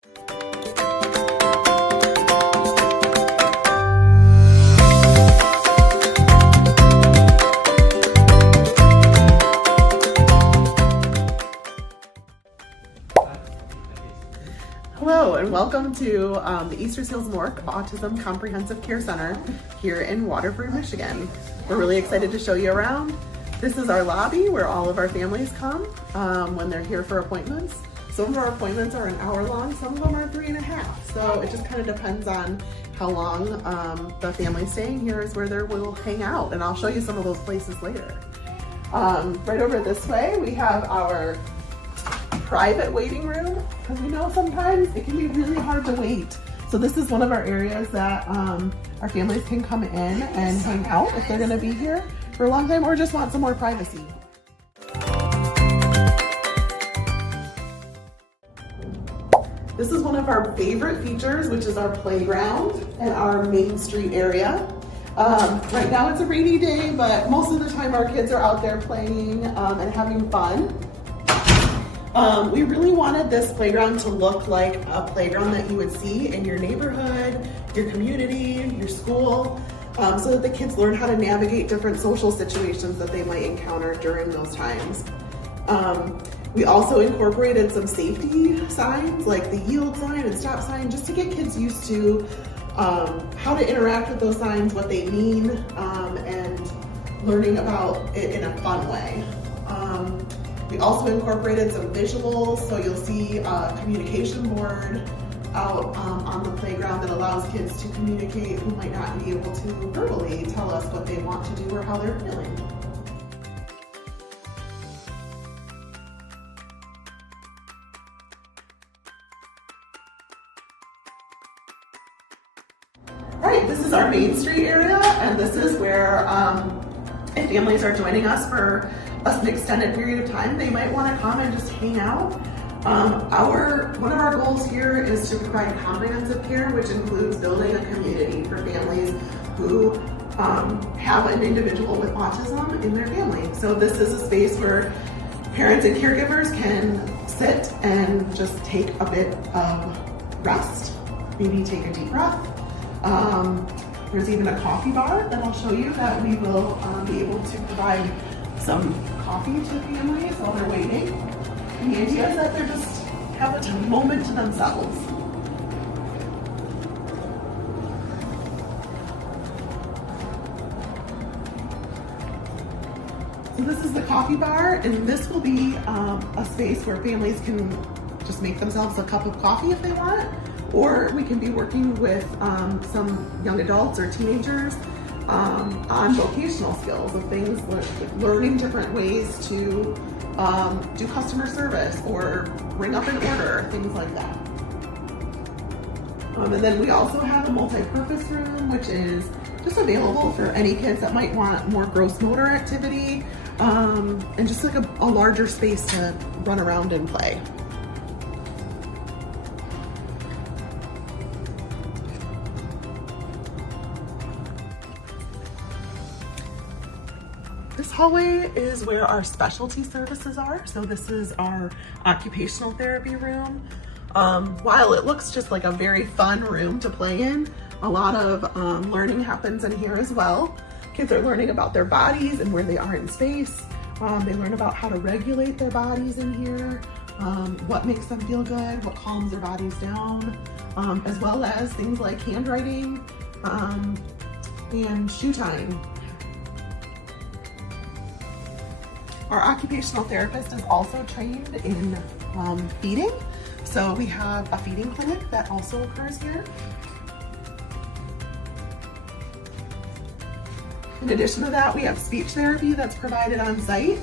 Hello and welcome to the Easter Seals Mork Autism Comprehensive Care Center here in Waterford, Michigan. We're really excited to show you around. This is our lobby where all of our families come when they're here for appointments. Some of our appointments are an hour long, some of them are 3.5. So it just kind of depends on how long the family's staying here is where we'll hang out, and I'll show you some of those places later. Right over this way we have our private waiting room, because we know sometimes it can be really hard to wait. So this is one of our areas that our families can come in and hang out if they're going to be here for a long time or just want some more privacy. This is one of our favorite features, which is our playground and our Main Street area. Right now it's a rainy day, but most of the time our kids are out there playing and having fun. We really wanted this playground to look like a playground that you would see in your neighborhood, your community, your school, so that the kids learn how to navigate different social situations that they might encounter during those times. We also incorporated some safety signs like the yield sign and stop sign, just to get kids used to how to interact with those signs, what they mean, and learning about it in a fun way. We also incorporated some visuals, so you'll see a communication board out on the playground that allows kids to communicate who might not be able to verbally tell us what they want to do or how they're feeling. All right, this is our Main Street area, and this is where if families are joining us for an extended period of time, they might want to come and just hang out. One of our goals here is to provide comprehensive care, which includes building a community for families who have an individual with autism in their family. So this is a space where parents and caregivers can sit and just take a bit of rest, maybe take a deep breath. There's even a coffee bar that I'll show you that we will be able to provide some coffee to families while they're waiting. And the idea is that they just have a moment to themselves. So this is the coffee bar, and this will be a space where families can just make themselves a cup of coffee if they want, or we can be working with some young adults or teenagers on vocational skills of things like learning different ways to do customer service or ring up an order, things like that. And then we also have a multi-purpose room, which is just available for any kids that might want more gross motor activity, and just like a larger space to run around and play. This hallway is where our specialty services are. So this is our occupational therapy room. While it looks just like a very fun room to play in, a lot of learning happens in here as well. Kids are learning about their bodies and where they are in space. They learn about how to regulate their bodies in here, what makes them feel good, what calms their bodies down, as well as things like handwriting and shoe tying. Our occupational therapist is also trained in feeding. So we have a feeding clinic that also occurs here. In addition to that, we have speech therapy that's provided on site.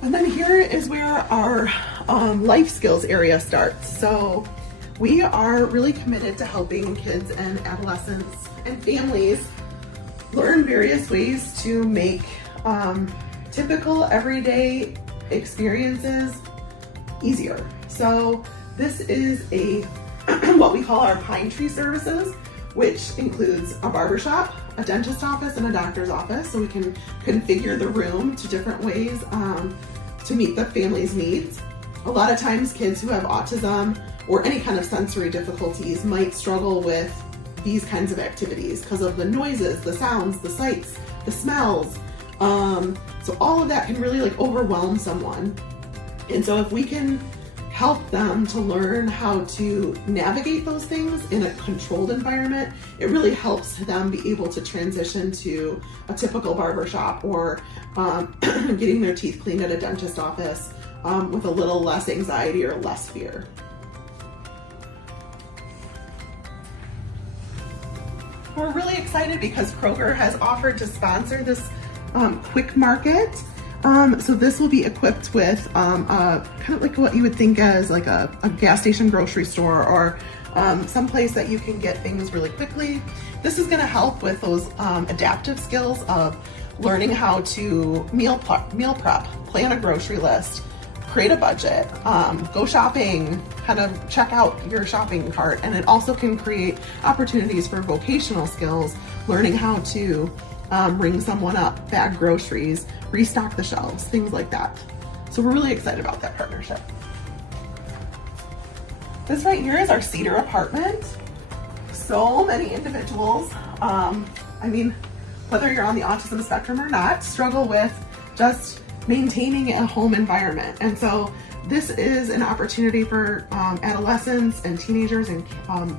And then here is where our life skills area starts. So we are really committed to helping kids and adolescents and families learn various ways to make typical everyday experiences easier. So this is what we call our Pine Tree services, which includes a barbershop, a dentist office and a doctor's office, so we can configure the room to different ways to meet the family's needs. A lot of times kids who have autism or any kind of sensory difficulties might struggle with these kinds of activities because of the noises, the sounds, the sights, the smells. So all of that can really like overwhelm someone. And so if we can help them to learn how to navigate those things in a controlled environment, it really helps them be able to transition to a typical barbershop or getting their teeth cleaned at a dentist office with a little less anxiety or less fear. We're really excited because Kroger has offered to sponsor this quick market. So this will be equipped with kind of like what you would think as like a gas station grocery store or someplace that you can get things really quickly. This is going to help with those adaptive skills of learning how to meal prep, plan a grocery list, create a budget, go shopping, kind of check out your shopping cart. And it also can create opportunities for vocational skills, learning how to ring someone up, bag groceries, restock the shelves, things like that. So we're really excited about that partnership. This right here is our cedar apartment. So many individuals, I mean, whether you're on the autism spectrum or not, struggle with just maintaining a home environment. And so this is an opportunity for adolescents and teenagers and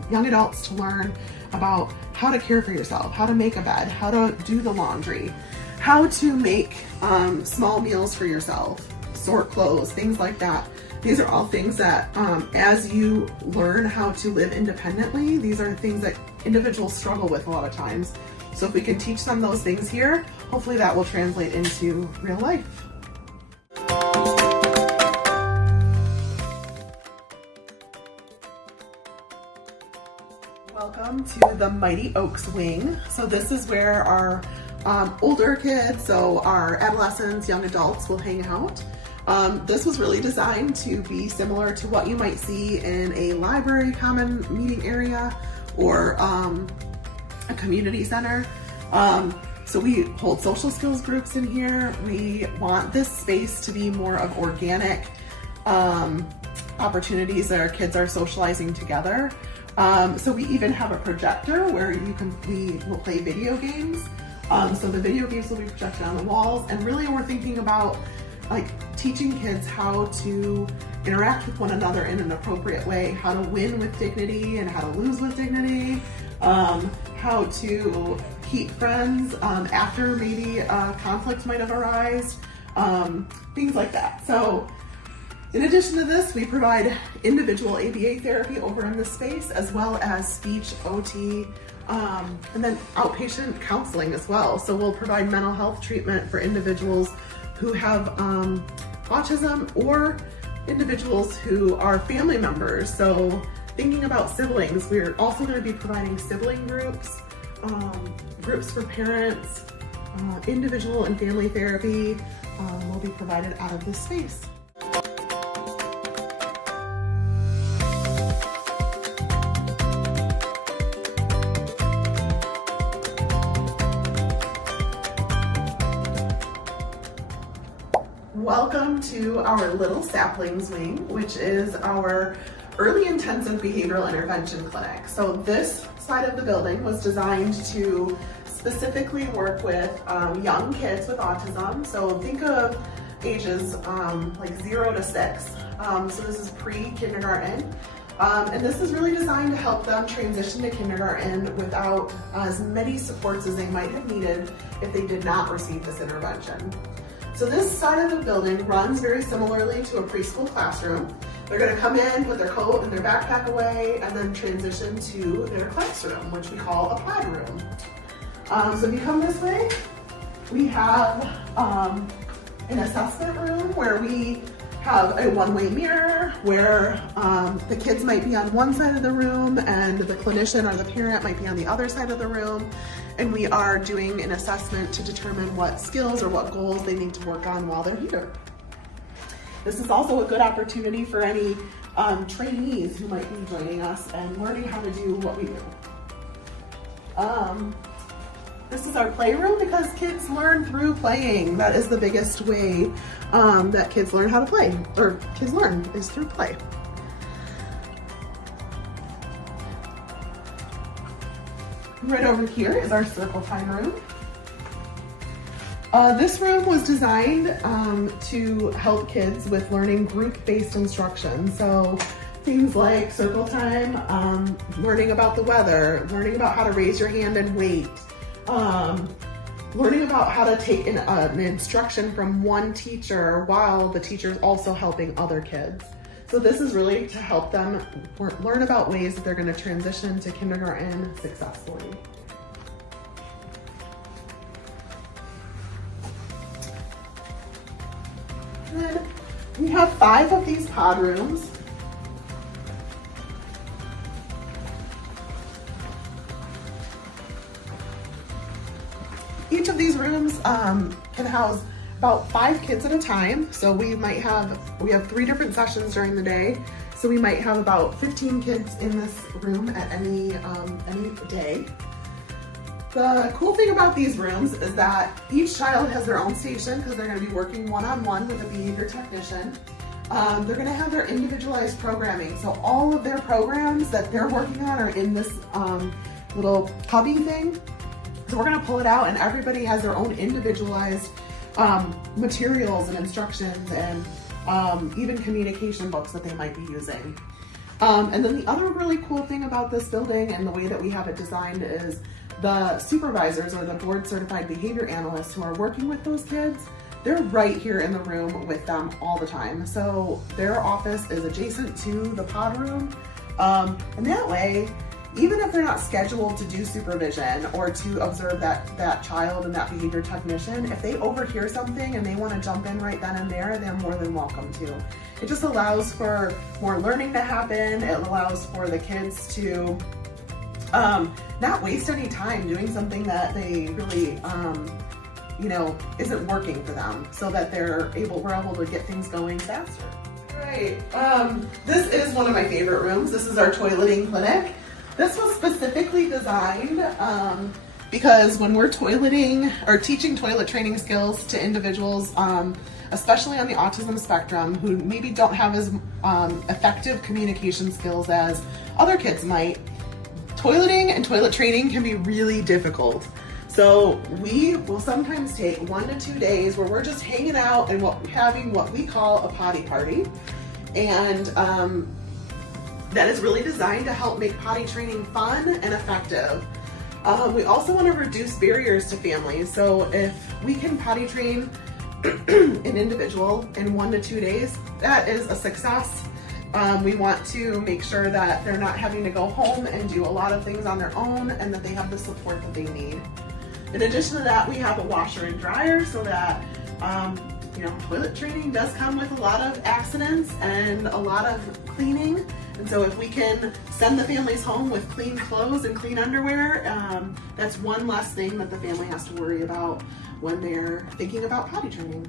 young adults to learn about how to care for yourself, how to make a bed, how to do the laundry, how to make small meals for yourself, sort clothes, things like that. These are all things that as you learn how to live independently, these are things that individuals struggle with a lot of times. So if we can teach them those things here, hopefully that will translate into real life. Welcome to the Mighty Oaks wing. So this is where our older kids, so our adolescents, young adults will hang out. This was really designed to be similar to what you might see in a library common meeting area or a community center. So we hold social skills groups in here. We want this space to be more of organic opportunities that our kids are socializing together. So we even have a projector where we will play video games. So the video games will be projected on the walls, and really we're thinking about like teaching kids how to interact with one another in an appropriate way, how to win with dignity and how to lose with dignity, how to keep friends after maybe a conflict might have arisen, things like that. So in addition to this, we provide individual ABA therapy over in this space, as well as speech, OT, and then outpatient counseling as well. So we'll provide mental health treatment for individuals who have autism or individuals who are family members. So thinking about siblings, we're also going to be providing sibling groups, groups for parents, individual and family therapy will be provided out of this space. Welcome to our Little Saplings wing, which is our early intensive behavioral intervention clinic. So this side of the building was designed to specifically work with young kids with autism. So think of ages like 0 to 6. So this is pre-kindergarten. And this is really designed to help them transition to kindergarten without as many supports as they might have needed if they did not receive this intervention. So this side of the building runs very similarly to a preschool classroom. They're going to come in, put their coat and their backpack away, and then transition to their classroom, which we call a pod room. So if you come this way, we have an assessment room where we have a one-way mirror where the kids might be on one side of the room and the clinician or the parent might be on the other side of the room. And we are doing an assessment to determine what skills or what goals they need to work on while they're here. This is also a good opportunity for any trainees who might be joining us and learning how to do what we do. This is our playroom because kids learn through playing. That is the biggest way that kids learn how to play, or kids learn is through play. Right over here is our circle time room. This room was designed to help kids with learning group-based instruction. So things like circle time, learning about the weather, learning about how to raise your hand and wait, learning about how to take an instruction from one teacher while the teacher is also helping other kids. So this is really to help them learn about ways that they're going to transition to kindergarten successfully. And then we have 5 of these pod rooms. Each of these rooms can house about 5 kids at a time. So we have 3 different sessions during the day. So we might have about 15 kids in this room at any day. The cool thing about these rooms is that each child has their own station because they're going to be working one-on-one with a behavior technician. They're going to have their individualized programming. So all of their programs that they're working on are in this little cubby thing. So we're going to pull it out and everybody has their own individualized materials and instructions and even communication books that they might be using. And then the other really cool thing about this building and the way that we have it designed is the supervisors or the board certified behavior analysts who are working with those kids, they're right here in the room with them all the time. So their office is adjacent to the pod room. And that way, even if they're not scheduled to do supervision or to observe that child and that behavior technician, if they overhear something and they want to jump in right then and there, they're more than welcome to. It just allows for more learning to happen. It allows for the kids to not waste any time doing something that they really, isn't working for them, so that we're able to get things going faster. Right. This is one of my favorite rooms. This is our toileting clinic. This was specifically designed because when we're toileting or teaching toilet training skills to individuals, especially on the autism spectrum, who maybe don't have as effective communication skills as other kids might, toileting and toilet training can be really difficult. So we will sometimes take 1 to 2 days where we're just hanging out and having what we call a potty party. And that is really designed to help make potty training fun and effective. We also want to reduce barriers to families. So if we can potty train an individual in 1 to 2 days, that is a success. We want to make sure that they're not having to go home and do a lot of things on their own and that they have the support that they need. In addition to that, we have a washer and dryer so that toilet training does come with a lot of accidents and a lot of cleaning. And so if we can send the families home with clean clothes and clean underwear, that's one less thing that the family has to worry about when they're thinking about potty training.